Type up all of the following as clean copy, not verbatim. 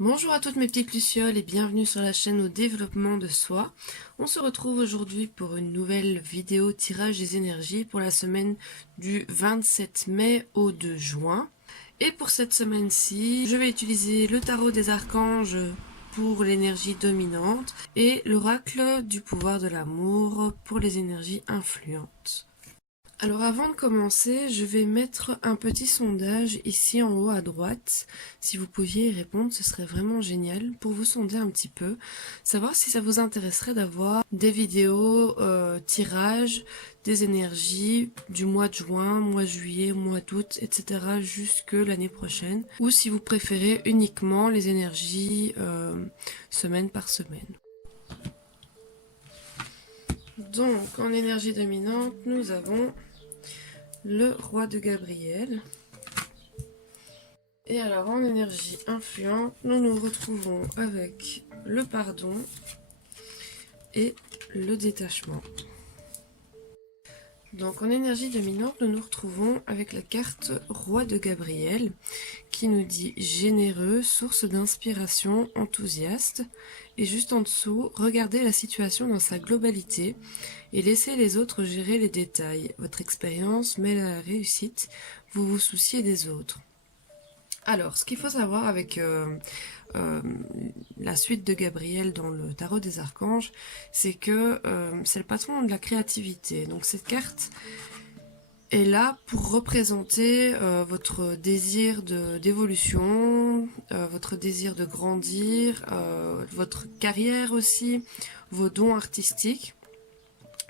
Bonjour à toutes mes petites lucioles et bienvenue sur la chaîne au développement de soi. On se retrouve aujourd'hui pour une nouvelle vidéo tirage des énergies pour la semaine du 27 mai au 2 juin. Et pour cette semaine-ci, je vais utiliser le tarot des archanges pour l'énergie dominante et l'oracle du pouvoir de l'amour pour les énergies influentes. Alors avant de commencer, je vais mettre un petit sondage ici en haut à droite. Si vous pouviez y répondre, ce serait vraiment génial pour vous sonder un petit peu. Savoir si ça vous intéresserait d'avoir des vidéos tirage des énergies du mois de juin, mois de juillet, mois d'août, etc. jusque l'année prochaine. Ou si vous préférez uniquement les énergies semaine par semaine. Donc, en énergie dominante, nous avons le roi de Gabriel. Et alors, en énergie influente, nous nous retrouvons avec le pardon et le détachement. Donc, en énergie dominante, nous nous retrouvons avec la carte roi de Gabriel qui nous dit généreux, source d'inspiration, enthousiaste. Et juste en dessous, regardez la situation dans sa globalité et laissez les autres gérer les détails. Votre expérience mêle à la réussite, vous vous souciez des autres. Alors, ce qu'il faut savoir avec la suite de Gabriel dans le tarot des archanges, c'est que c'est le patron de la créativité. Donc cette carte est là pour représenter votre désir d'évolution, votre désir de grandir, votre carrière aussi, vos dons artistiques.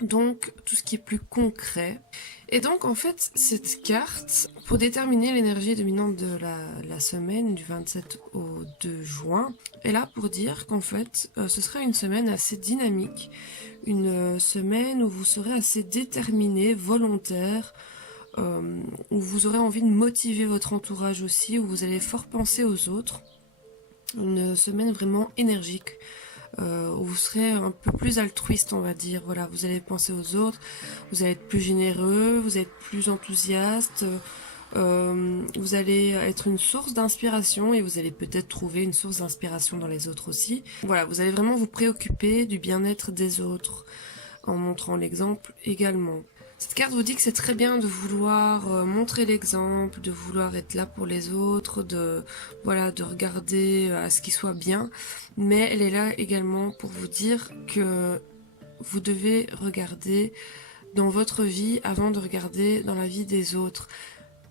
Donc tout ce qui est plus concret. Et donc en fait cette carte, pour déterminer l'énergie dominante de la semaine du 27 au 2 juin, est là pour dire qu'en fait ce sera une semaine assez dynamique, une semaine où vous serez assez déterminé, volontaire, où vous aurez envie de motiver votre entourage aussi, où vous allez fort penser aux autres. Une semaine vraiment énergique. Où vous serez un peu plus altruiste, on va dire. Voilà, vous allez penser aux autres, vous allez être plus généreux, vous allez être plus enthousiaste, vous allez être une source d'inspiration et vous allez peut-être trouver une source d'inspiration dans les autres aussi. Voilà, vous allez vraiment vous préoccuper du bien-être des autres en montrant l'exemple également. Cette carte vous dit que c'est très bien de vouloir montrer l'exemple, de vouloir être là pour les autres, de regarder à ce qui soit bien, mais elle est là également pour vous dire que vous devez regarder dans votre vie avant de regarder dans la vie des autres.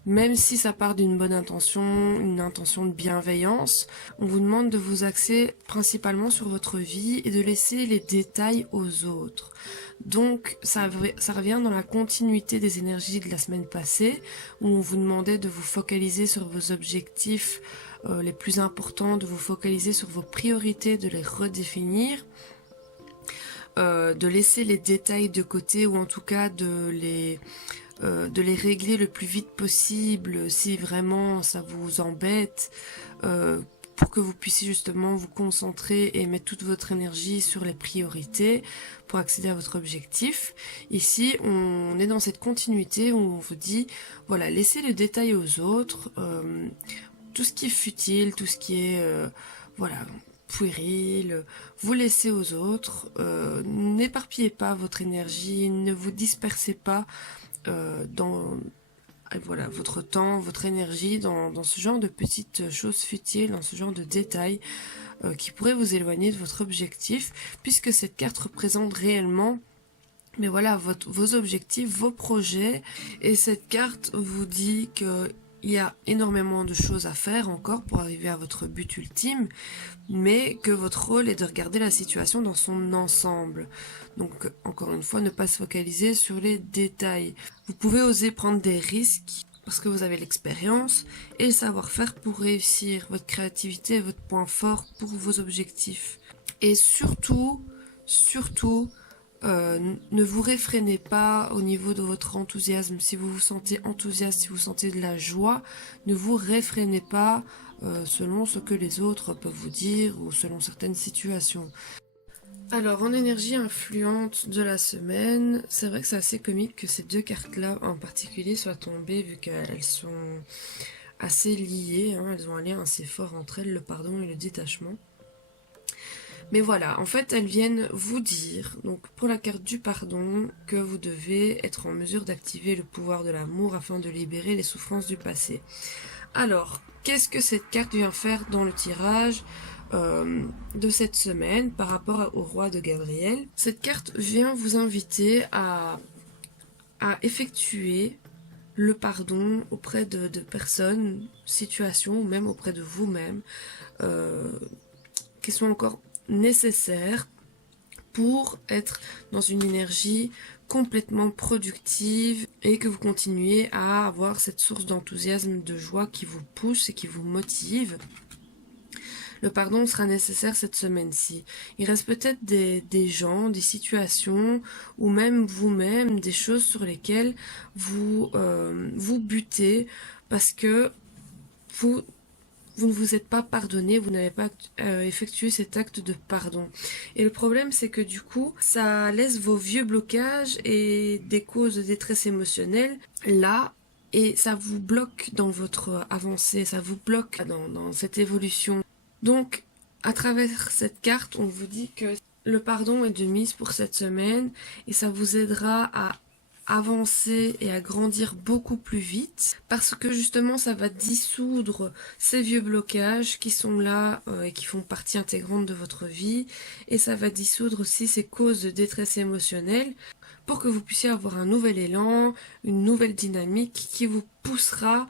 Même si ça part d'une bonne intention, une intention de bienveillance, on vous demande de vous axer principalement sur votre vie et de laisser les détails aux autres. Donc ça revient dans la continuité des énergies de la semaine passée, où on vous demandait de vous focaliser sur vos objectifs les plus importants, de vous focaliser sur vos priorités, de les redéfinir, de laisser les détails de côté, ou en tout cas de les régler le plus vite possible si vraiment ça vous embête, pour que vous puissiez justement vous concentrer et mettre toute votre énergie sur les priorités pour accéder à votre objectif. Ici, on est dans cette continuité où on vous dit, voilà, laissez le détail aux autres, tout ce qui est futile, tout ce qui est, voilà, puéril, vous laissez aux autres, n'éparpillez pas votre énergie, ne vous dispersez pas dans votre temps, votre énergie dans ce genre de petites choses futiles, dans ce genre de détails qui pourraient vous éloigner de votre objectif, puisque cette carte représente réellement mais voilà, vos objectifs, vos projets, et cette carte vous dit que il y a énormément de choses à faire encore pour arriver à votre but ultime, mais que votre rôle est de regarder la situation dans son ensemble. Donc, encore une fois, ne pas se focaliser sur les détails. Vous pouvez oser prendre des risques parce que vous avez l'expérience et le savoir-faire pour réussir. Votre créativité est votre point fort pour vos objectifs. Et surtout, ne vous réfrénez pas au niveau de votre enthousiasme. Si vous vous sentez enthousiaste, si vous sentez de la joie, ne vous réfrénez pas selon ce que les autres peuvent vous dire ou selon certaines situations. Alors, en énergie influente de la semaine, c'est vrai que c'est assez comique que ces deux cartes-là en particulier soient tombées vu qu'elles sont assez liées, hein, elles ont un lien assez fort entre elles, le pardon et le détachement. Mais voilà, en fait, elles viennent vous dire, donc pour la carte du pardon, que vous devez être en mesure d'activer le pouvoir de l'amour afin de libérer les souffrances du passé. Alors, qu'est-ce que cette carte vient faire dans le tirage de cette semaine par rapport au roi de Gabriel? Cette carte vient vous inviter à effectuer le pardon auprès de personnes, situations, ou même auprès de vous-même, qui sont encore nécessaires pour être dans une énergie complètement productive et que vous continuez à avoir cette source d'enthousiasme, de joie qui vous pousse et qui vous motive. Le pardon sera nécessaire cette semaine-ci. Il reste peut-être des gens, des situations, ou même vous-même, des choses sur lesquelles vous butez parce que vous ne vous êtes pas pardonné, vous n'avez pas effectué cet acte de pardon. Et le problème, c'est que du coup, ça laisse vos vieux blocages et des causes de détresse émotionnelle là, et ça vous bloque dans votre avancée, ça vous bloque dans cette évolution. Donc, à travers cette carte, on vous dit que le pardon est de mise pour cette semaine et ça vous aidera à avancer et à grandir beaucoup plus vite parce que justement ça va dissoudre ces vieux blocages qui sont là et qui font partie intégrante de votre vie, et ça va dissoudre aussi ces causes de détresse émotionnelle pour que vous puissiez avoir un nouvel élan, une nouvelle dynamique qui vous poussera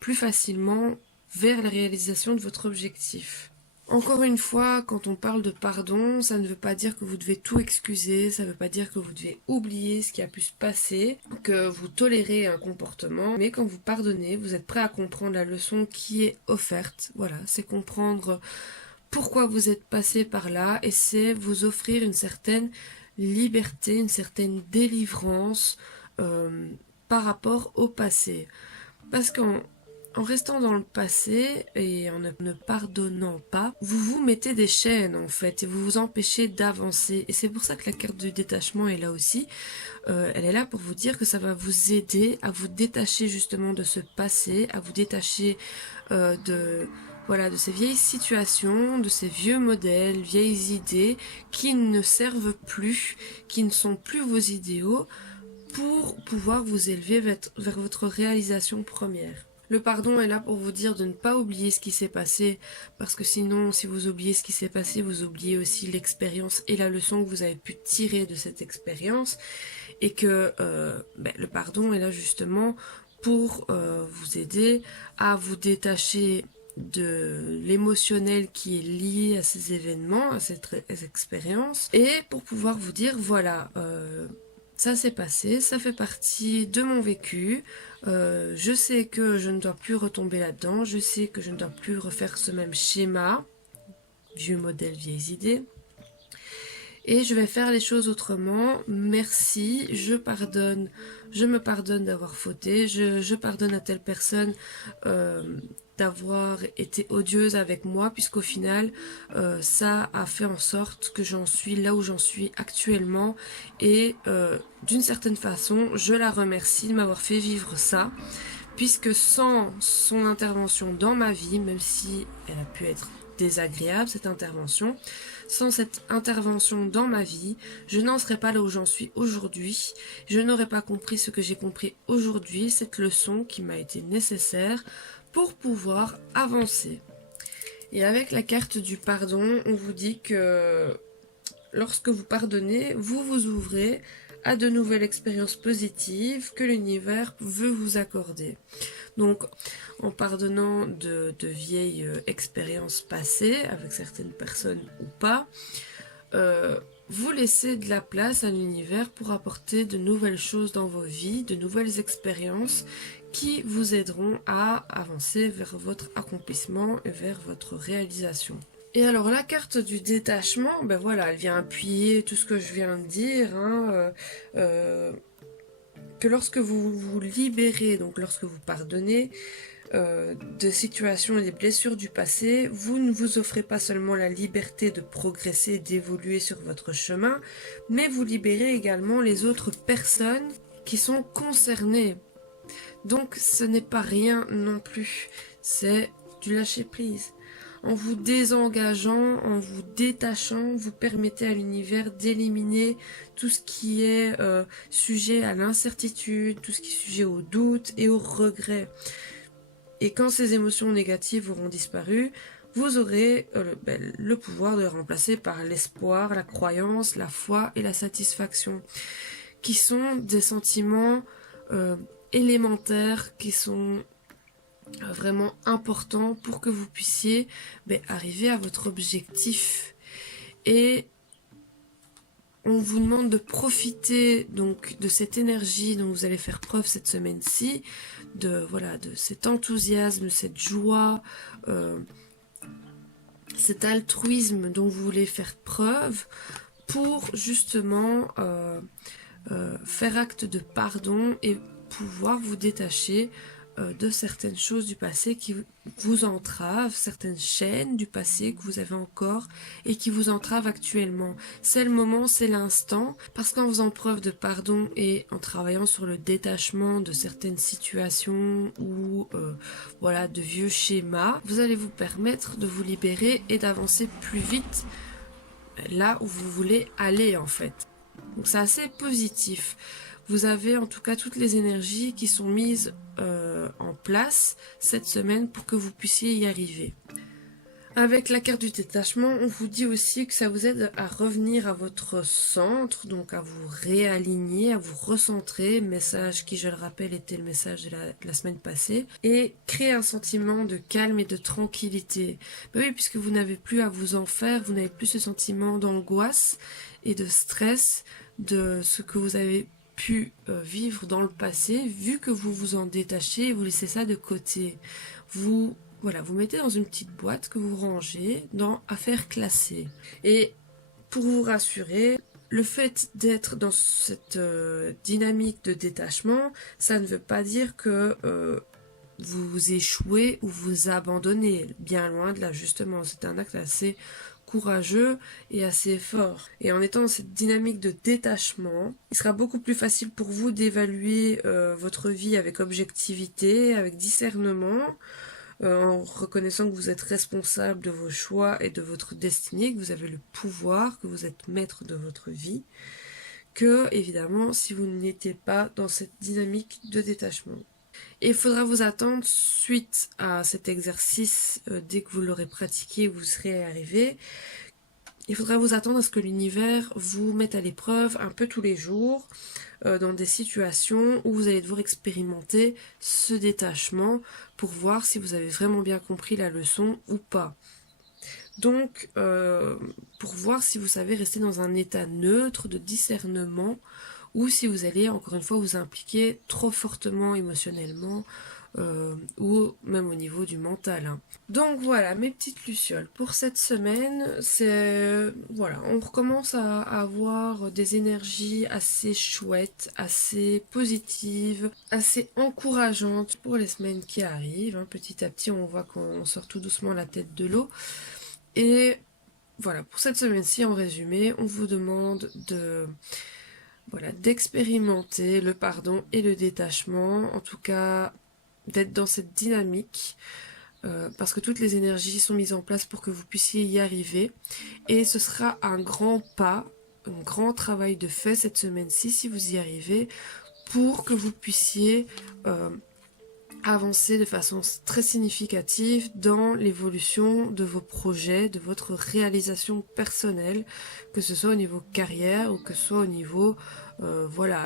plus facilement vers la réalisation de votre objectif. Encore une fois, quand on parle de pardon, ça ne veut pas dire que vous devez tout excuser, ça ne veut pas dire que vous devez oublier ce qui a pu se passer, que vous tolérez un comportement, mais quand vous pardonnez, vous êtes prêt à comprendre la leçon qui est offerte. Voilà, c'est comprendre pourquoi vous êtes passé par là et c'est vous offrir une certaine liberté, une certaine délivrance par rapport au passé. Parce qu'en restant dans le passé et en ne pardonnant pas, vous vous mettez des chaînes en fait et vous vous empêchez d'avancer. Et c'est pour ça que la carte du détachement est là aussi. Elle est là pour vous dire que ça va vous aider à vous détacher justement de ce passé, à vous détacher de ces vieilles situations, de ces vieux modèles, vieilles idées qui ne servent plus, qui ne sont plus vos idéaux pour pouvoir vous élever vers votre réalisation première. Le pardon est là pour vous dire de ne pas oublier ce qui s'est passé, parce que sinon, si vous oubliez ce qui s'est passé, vous oubliez aussi l'expérience et la leçon que vous avez pu tirer de cette expérience, et que le pardon est là justement pour vous aider à vous détacher de l'émotionnel qui est lié à ces événements, à cette expérience, et pour pouvoir vous dire, voilà, ça s'est passé, ça fait partie de mon vécu, je sais que je ne dois plus retomber là-dedans, je sais que je ne dois plus refaire ce même schéma, vieux modèle, vieilles idées, et je vais faire les choses autrement. Merci, je me pardonne d'avoir fauté, je pardonne à telle personne d'avoir été odieuse avec moi, puisqu'au final ça a fait en sorte que j'en suis là où j'en suis actuellement, et d'une certaine façon je la remercie de m'avoir fait vivre ça, puisque sans son intervention dans ma vie, même si elle a pu être désagréable cette intervention, sans cette intervention dans ma vie, je n'en serais pas là où j'en suis aujourd'hui, je n'aurais pas compris ce que j'ai compris aujourd'hui, cette leçon qui m'a été nécessaire pour pouvoir avancer. Et avec la carte du pardon, on vous dit que lorsque vous pardonnez, vous vous ouvrez à de nouvelles expériences positives que l'univers veut vous accorder. Donc, en pardonnant de vieilles expériences passées, avec certaines personnes ou pas, vous laissez de la place à l'univers pour apporter de nouvelles choses dans vos vies, de nouvelles expériences qui vous aideront à avancer vers votre accomplissement et vers votre réalisation. Et alors la carte du détachement, ben voilà, elle vient appuyer tout ce que je viens de dire, que lorsque vous vous libérez, donc lorsque vous pardonnez de situations et des blessures du passé, vous ne vous offrez pas seulement la liberté de progresser, d'évoluer sur votre chemin, mais vous libérez également les autres personnes qui sont concernées. Donc ce n'est pas rien non plus, c'est du lâcher prise. En vous désengageant, en vous détachant, vous permettez à l'univers d'éliminer tout ce qui est sujet à l'incertitude, tout ce qui est sujet au doute et au regret. Et quand ces émotions négatives auront disparu, vous aurez le pouvoir de les remplacer par l'espoir, la croyance, la foi et la satisfaction, qui sont des sentiments élémentaires, qui sont vraiment importants pour que vous puissiez arriver à votre objectif. Et on vous demande de profiter donc de cette énergie dont vous allez faire preuve cette semaine-ci, de cet enthousiasme, cette joie, cet altruisme dont vous voulez faire preuve pour justement faire acte de pardon et pouvoir vous détacher de certaines choses du passé qui vous entravent, certaines chaînes du passé que vous avez encore et qui vous entravent actuellement. C'est le moment, c'est l'instant, parce qu'en faisant preuve de pardon et en travaillant sur le détachement de certaines situations ou de vieux schémas, vous allez vous permettre de vous libérer et d'avancer plus vite là où vous voulez aller en fait. Donc c'est assez positif. Vous avez en tout cas toutes les énergies qui sont mises en place cette semaine pour que vous puissiez y arriver. Avec la carte du détachement, on vous dit aussi que ça vous aide à revenir à votre centre, donc à vous réaligner, à vous recentrer, message qui, je le rappelle, était le message de la semaine passée, et créer un sentiment de calme et de tranquillité. Oui, puisque vous n'avez plus à vous en faire, vous n'avez plus ce sentiment d'angoisse et de stress de ce que vous avez pu vivre dans le passé, vu que vous vous en détachez et vous laissez ça de côté. Vous mettez dans une petite boîte que vous rangez dans affaires classées. Et pour vous rassurer, le fait d'être dans cette dynamique de détachement, ça ne veut pas dire que vous échouez ou vous abandonnez. Bien loin de là, justement. C'est un acte assez courageux et assez fort. Et en étant dans cette dynamique de détachement, il sera beaucoup plus facile pour vous d'évaluer votre vie avec objectivité, avec discernement, en reconnaissant que vous êtes responsable de vos choix et de votre destinée, que vous avez le pouvoir, que vous êtes maître de votre vie, que évidemment si vous n'étiez pas dans cette dynamique de détachement. Et il faudra vous attendre suite à cet exercice, dès que vous l'aurez pratiqué, vous serez arrivé. Il faudra vous attendre à ce que l'univers vous mette à l'épreuve un peu tous les jours, dans des situations où vous allez devoir expérimenter ce détachement pour voir si vous avez vraiment bien compris la leçon ou pas. Donc, pour voir si vous savez rester dans un état neutre de discernement ou si vous allez encore une fois vous impliquer trop fortement émotionnellement ou même au niveau du mental. Donc voilà mes petites lucioles pour cette semaine. On recommence à avoir des énergies assez chouettes, assez positives, assez encourageantes pour les semaines qui arrivent. Petit à petit on voit qu'on sort tout doucement la tête de l'eau. Et voilà, pour cette semaine-ci en résumé, on vous demande d'expérimenter le pardon et le détachement, en tout cas d'être dans cette dynamique, parce que toutes les énergies sont mises en place pour que vous puissiez y arriver, et ce sera un grand pas, un grand travail de fait cette semaine-ci si vous y arrivez, pour que vous puissiez avancer de façon très significative dans l'évolution de vos projets, de votre réalisation personnelle, que ce soit au niveau carrière ou que ce soit au niveau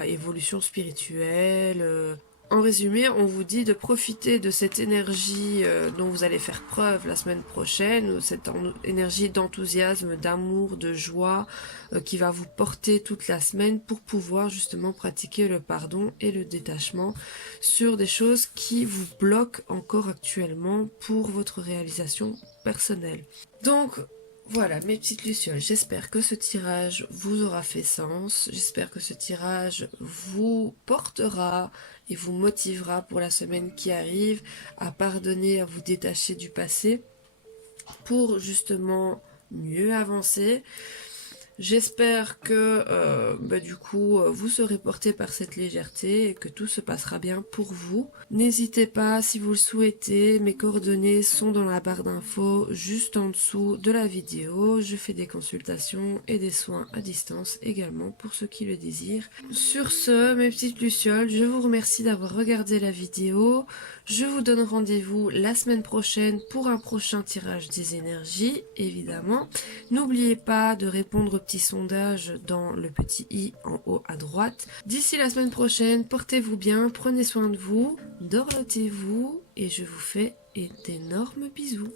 évolution spirituelle. En résumé, on vous dit de profiter de cette énergie dont vous allez faire preuve la semaine prochaine, cette énergie d'enthousiasme, d'amour, de joie qui va vous porter toute la semaine pour pouvoir justement pratiquer le pardon et le détachement sur des choses qui vous bloquent encore actuellement pour votre réalisation personnelle. Donc, voilà mes petites lucioles, j'espère que ce tirage vous aura fait sens, j'espère que ce tirage vous portera et vous motivera pour la semaine qui arrive à pardonner, à vous détacher du passé pour justement mieux avancer. J'espère que du coup vous serez porté par cette légèreté et que tout se passera bien pour vous. N'hésitez pas si vous le souhaitez, mes coordonnées sont dans la barre d'infos juste en dessous de la vidéo. Je fais des consultations et des soins à distance également pour ceux qui le désirent. Sur ce, mes petites lucioles, je vous remercie d'avoir regardé la vidéo. Je vous donne rendez-vous la semaine prochaine pour un prochain tirage des énergies, évidemment. N'oubliez pas de répondre au petit sondage dans le petit i en haut à droite. D'ici la semaine prochaine, portez-vous bien, prenez soin de vous, dorlotez-vous et je vous fais d'énormes bisous.